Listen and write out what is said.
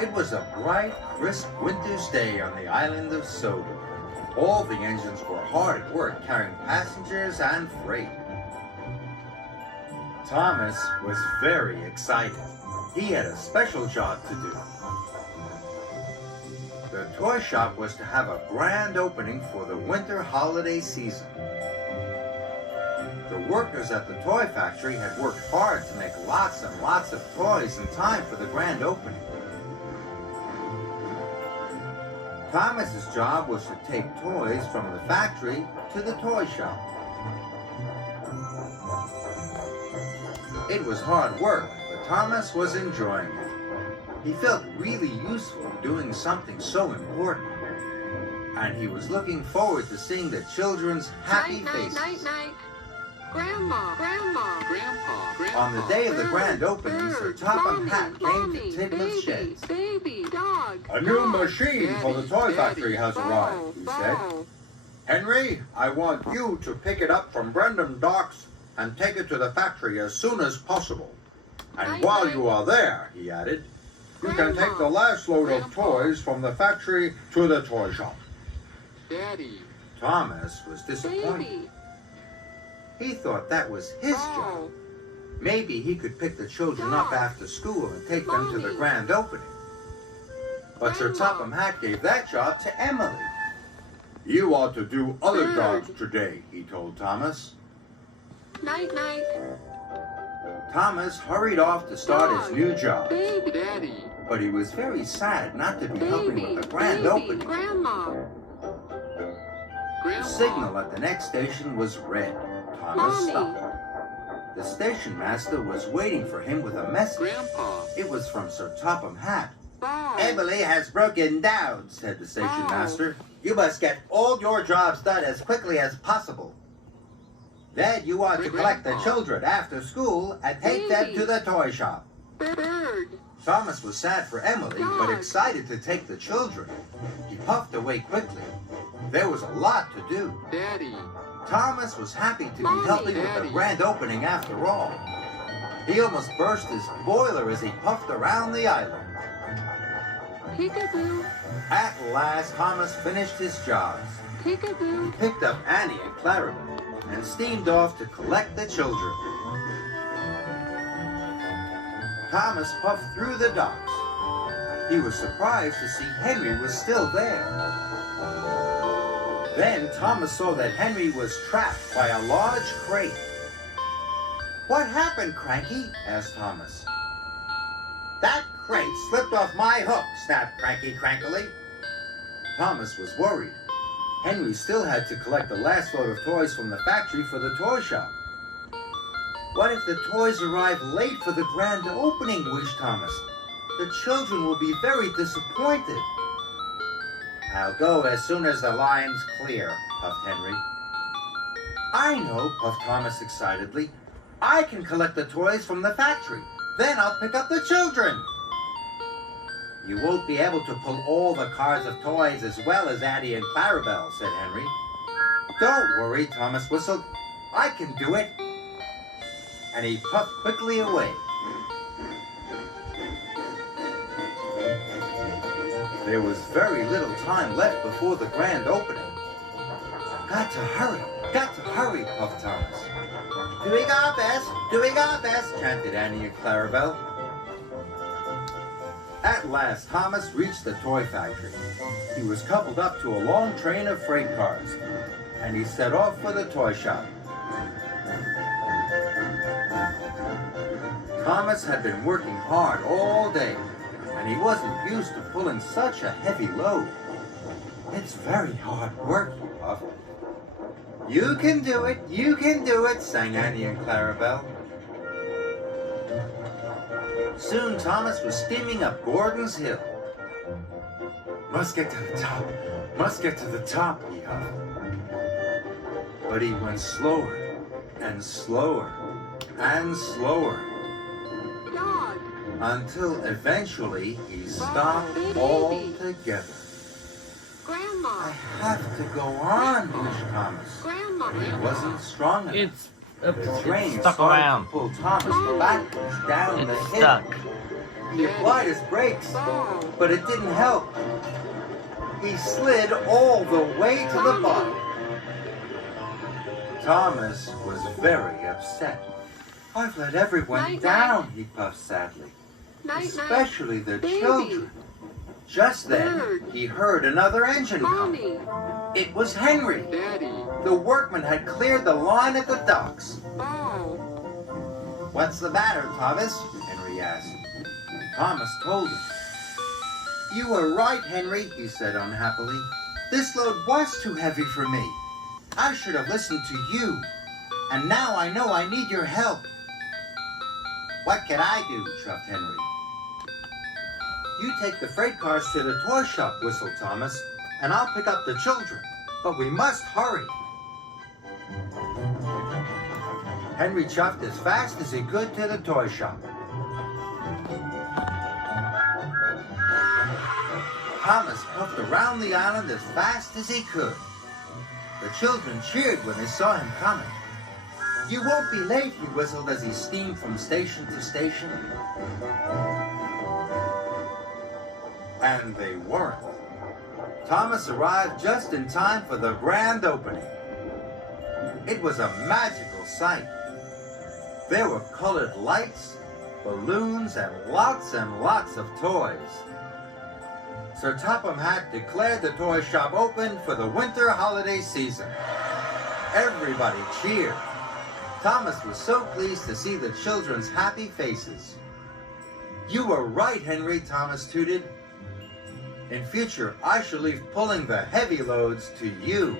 It was a bright, crisp winter's day on the island of Sodor. All the engines were hard at work carrying passengers and freight. Thomas was very excited. He had a special job to do. The toy shop was to have a grand opening for the winter holiday season. The workers at the toy factory had worked hard to make lots and lots of toys in time for the grand opening. Thomas's job was to take toys from the factory to the toy shop. It was hard work, but Thomas was enjoying it. He felt really useful doing something so important. And he was looking forward to seeing the children's happy faces. Night. Grandma, Grandpa. On the day of the grand opening, Sir Topham Hatt came to Tidmouth Sheds. Baby, dog. "A new machine for the toy factory has arrived," he said. "Henry, I want you to pick it up from Brendam Docks and take it to the factory as soon as possible. And while you are there," he added, "you can take the last load of toys from the factory to the toy shop." Daddy. Thomas was disappointed. Baby. He thought that was his job. Maybe he could pick the children up after school and take them to the grand opening. But Sir Topham Hatt gave that job to Emily. "You ought to do other jobs today," he told Thomas. Night. Thomas hurried off to start his new job. Baby. Daddy. But he was very sad not to be helping Baby. with the grand opening. Grandma. The signal at the next station was red. Thomas Mommy. stopped. The station master was waiting for him with a message. Grandpa. It was from Sir Topham Hatt. Ball. "Emily has broken down," said the station Oh. master. "You must get all your jobs done as quickly as possible. Then you are to collect the children after school and take them to the toy shop." Bird. Thomas was sad for Emily, but excited to take the children. He puffed away quickly. There was a lot to do. Daddy. Thomas was happy to be Mommy. helping with the Daddy. grand opening after all. He almost burst his boiler as he puffed around the island. Peekaboo. At last, Thomas finished his jobs. Peekaboo. He picked up Annie and Clarabelle and steamed off to collect the children. Thomas puffed through the docks. He was surprised to see Henry was still there. Then Thomas saw that Henry was trapped by a large crate. "What happened, Cranky?" asked Thomas. "That crate slipped off my hook," snapped Cranky crankily. Thomas was worried. Henry still had to collect the last load of toys from the factory for the toy shop. "What if the toys arrive late for the grand opening?" wished Thomas. "The children will be very disappointed." "I'll go as soon as the line's clear," puffed Henry. "I know," puffed Thomas excitedly. "I can collect the toys from the factory. Then I'll pick up the children." "You won't be able to pull all the cars of toys as well as Annie and Clarabelle," said Henry. "Don't worry," Thomas whistled. "I can do it." And he puffed quickly away. There was very little time left before the grand opening. Got to hurry, puffed Thomas. "Doing our best, chanted Annie and Clarabelle. At last, Thomas reached the toy factory. He was coupled up to a long train of freight cars, and he set off for the toy shop. Thomas had been working hard all day, and he wasn't used to pulling such a heavy load. "It's very hard work," he puffed. You can do it, sang Annie and Clarabelle. Soon Thomas was steaming up Gordon's Hill. Must get to the top, he huffed. But he went slower and slower and slower, Dog. until eventually he stopped altogether. Grandma. "I have to go on," wished Thomas. Grandma. He wasn't strong enough. The train stuck started around. to pull Thomas backwards down the It's hill. stuck. He applied his brakes, Ball. but it didn't help. He slid all the way to the bottom. Thomas was very upset. I've let everyone Night, down, night. he puffed sadly, Night, night. especially the Baby. children. Just then, Bird. he heard another engine coming. Mommy. It was Henry. Daddy. The workmen had cleared the line at the docks. Ball. What's the matter, Thomas? Henry asked. Thomas told him. You were right, Henry, he said unhappily. This load was too heavy for me. I should have listened to you. And now I know I need your help. What can I do? Chuffed Henry. You take the freight cars to the toy shop, whistled Thomas, and I'll pick up the children. But we must hurry. Henry chuffed as fast as he could to the toy shop. Thomas puffed around the island as fast as he could. The children cheered when they saw him coming. You won't be late, he whistled as he steamed from station to station. And they weren't. Thomas arrived just in time for the grand opening. It was a magical sight. There were colored lights, balloons, and lots of toys. Sir Topham Hatt declared the toy shop open for the winter holiday season. Everybody cheered. Thomas was so pleased to see the children's happy faces. You were right, Henry, Thomas tooted. In future, I shall leave pulling the heavy loads to you.